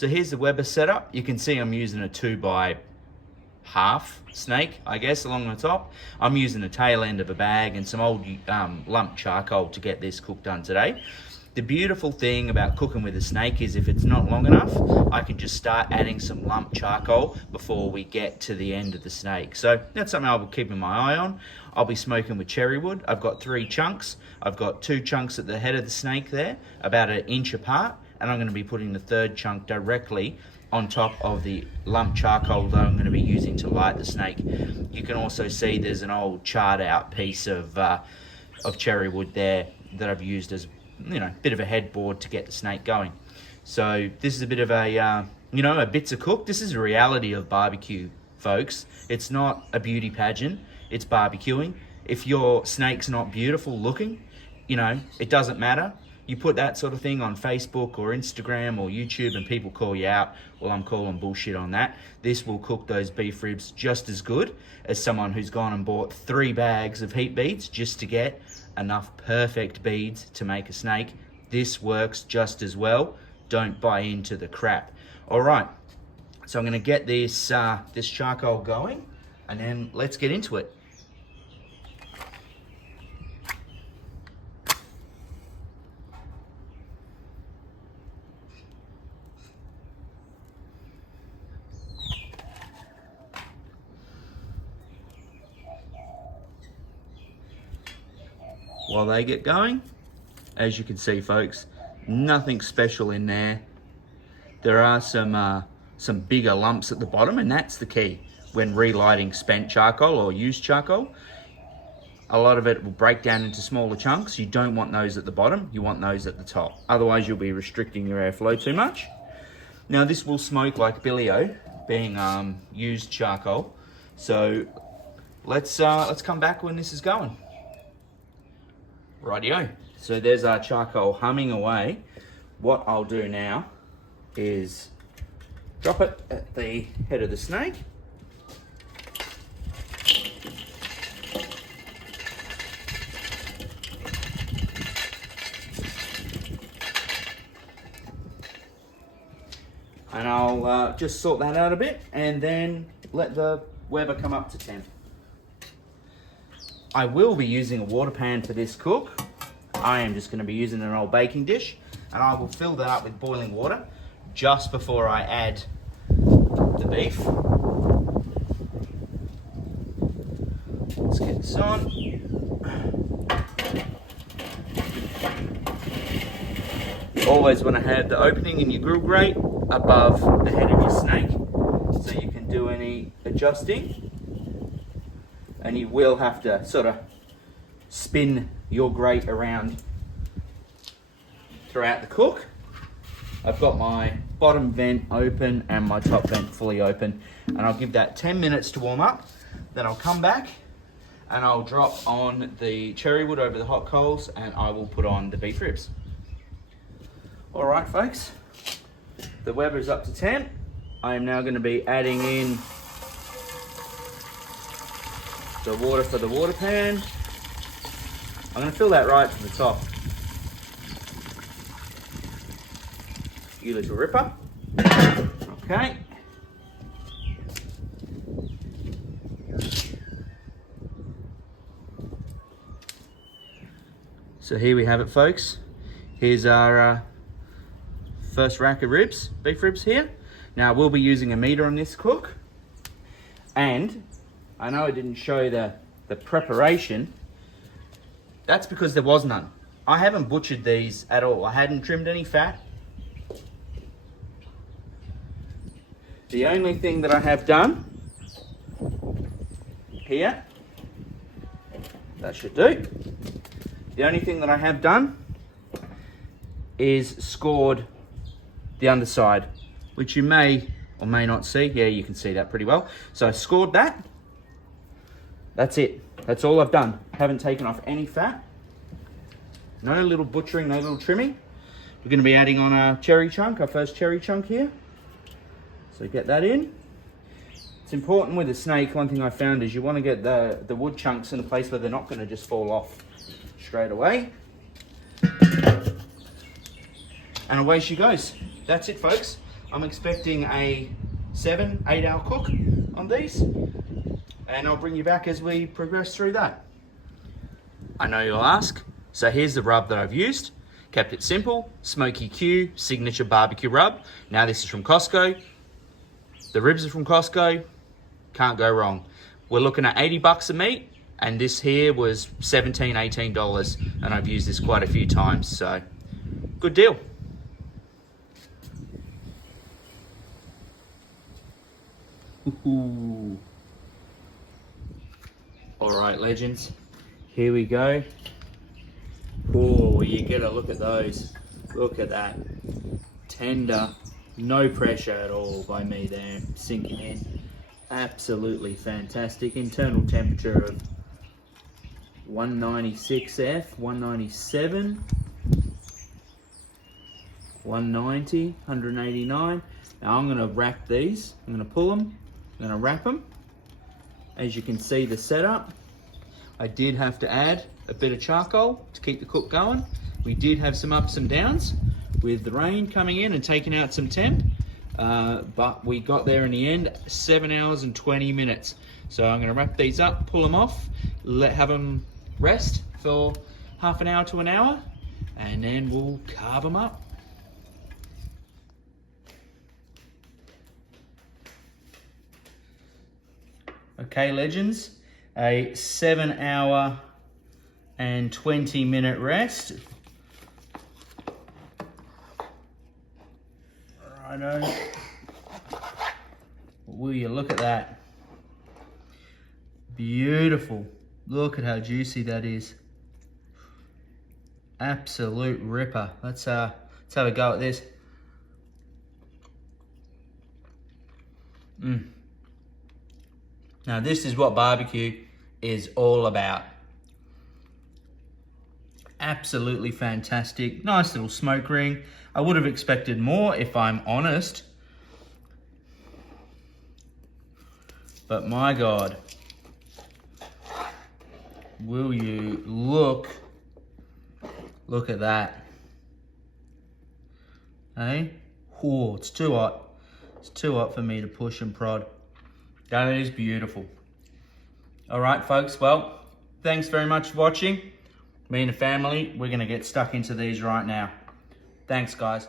So here's the Weber setup. You can see I'm using a 2x half snake, I guess, along the top. I'm using the tail end of a bag and some old lump charcoal to get this cook done today. The beautiful thing about cooking with a snake is if it's not long enough, I can just start adding some lump charcoal before we get to the end of the snake. So that's something I'll be keeping my eye on. I'll be smoking with cherry wood. I've got 3 chunks. I've got 2 chunks at the head of the snake there, about 1 inch apart, and I'm going to be putting the 3rd chunk directly on top of the lump charcoal that I'm going to be using to light the snake. You can also see there's an old charred out piece of cherry wood there that I've used as, you know, bit of a headboard to get the snake going. So this is a bit of a, you know, a bit to cook. This is a reality of barbecue, folks. It's not a beauty pageant, it's barbecuing. If your snake's not beautiful looking, you know, it doesn't matter. You put that sort of thing on Facebook or Instagram or YouTube and people call you out. Well, I'm calling bullshit on that. This will cook those beef ribs just as good as someone who's gone and bought 3 bags of heat beads just to get enough perfect beads to make a snake. This works just as well. Don't buy into the crap. All right, so I'm gonna get this this charcoal going and then let's get into it. While they get going, as you can see, folks, nothing special in there. There are some bigger lumps at the bottom, and that's the key when relighting spent charcoal or used charcoal. A lot of it will break down into smaller chunks. You don't want those at the bottom, you want those at the top. Otherwise you'll be restricting your airflow too much. Now this will smoke like Billy-O, being used charcoal. So let's come back when this is going. Rightio, so there's our charcoal humming away. What I'll do now is drop it at the head of the snake. And I'll just sort that out a bit and then let the Weber come up to temp. I will be using a water pan for this cook. I am just going to be using an old baking dish and I will fill that up with boiling water just before I add the beef. Let's get this on. Always want to have the opening in your grill grate above the head of your snake so you can do any adjusting. And you will have to sort of spin your grate around throughout the cook. I've got my bottom vent open and my top vent fully open, and I'll give that 10 minutes to warm up. Then I'll come back and I'll drop on the cherry wood over the hot coals and I will put on the beef ribs. All right, folks, the Weber's up to temp. I am now going to be adding in the water for the water pan. I'm going to fill that right to the top. You little ripper. Okay. So here we have it, folks. Here's our first rack of ribs, beef ribs here. Now we'll be using a meter on this cook, and I know I didn't show the preparation. That's because there was none. I haven't butchered these at all. I hadn't trimmed any fat. The only thing that I have done here, that should do. The only thing that I have done is scored the underside, which you may or may not see. Yeah, you can see that pretty well. So I scored that. That's it. That's all I've done. Haven't taken off any fat. No little butchering, no little trimming. We're going to be adding on our cherry chunk, our first cherry chunk here. So get that in. It's important with a snake, one thing I found is you want to get the wood chunks in a place where they're not going to just fall off straight away. And away she goes. That's it, folks. I'm expecting a 7-8 hour cook on these, and I'll bring you back as we progress through that. I know you'll ask, so here's the rub that I've used. Kept it simple, Smoky Q signature barbecue rub. Now this is from Costco. The ribs are from Costco, can't go wrong. We're looking at 80 bucks a meat, and this here was $17, $18, and I've used this quite a few times, so good deal. Ooh. All right, legends, here we go. Oh, you get a look at those. Look at that. Tender, no pressure at all by me there, sinking in. Absolutely fantastic. Internal temperature of 196 F, 197, 190, 189. Now I'm gonna wrap these. I'm gonna pull them, I'm gonna wrap them. As you can see the setup, I did have to add a bit of charcoal to keep the cook going. We did have some ups and downs with the rain coming in and taking out some temp, but we got there in the end, 7 hours and 20 minutes. So I'm gonna wrap these up, pull them off, have them rest for half an hour to an hour, and then we'll carve them up. Okay, legends, a 7 hour and 20 minute rest. Righto. Will you look at that? Beautiful. Look at how juicy that is. Absolute ripper. Let's have a go at this. Now this is what barbecue is all about. Absolutely fantastic. Nice little smoke ring. I would have expected more, if I'm honest. But my God, will you look at that. Hey? Oh, it's too hot. It's too hot for me to push and prod. That is beautiful. All right, folks. Well, thanks very much for watching. Me and the family, we're going to get stuck into these right now. Thanks, guys.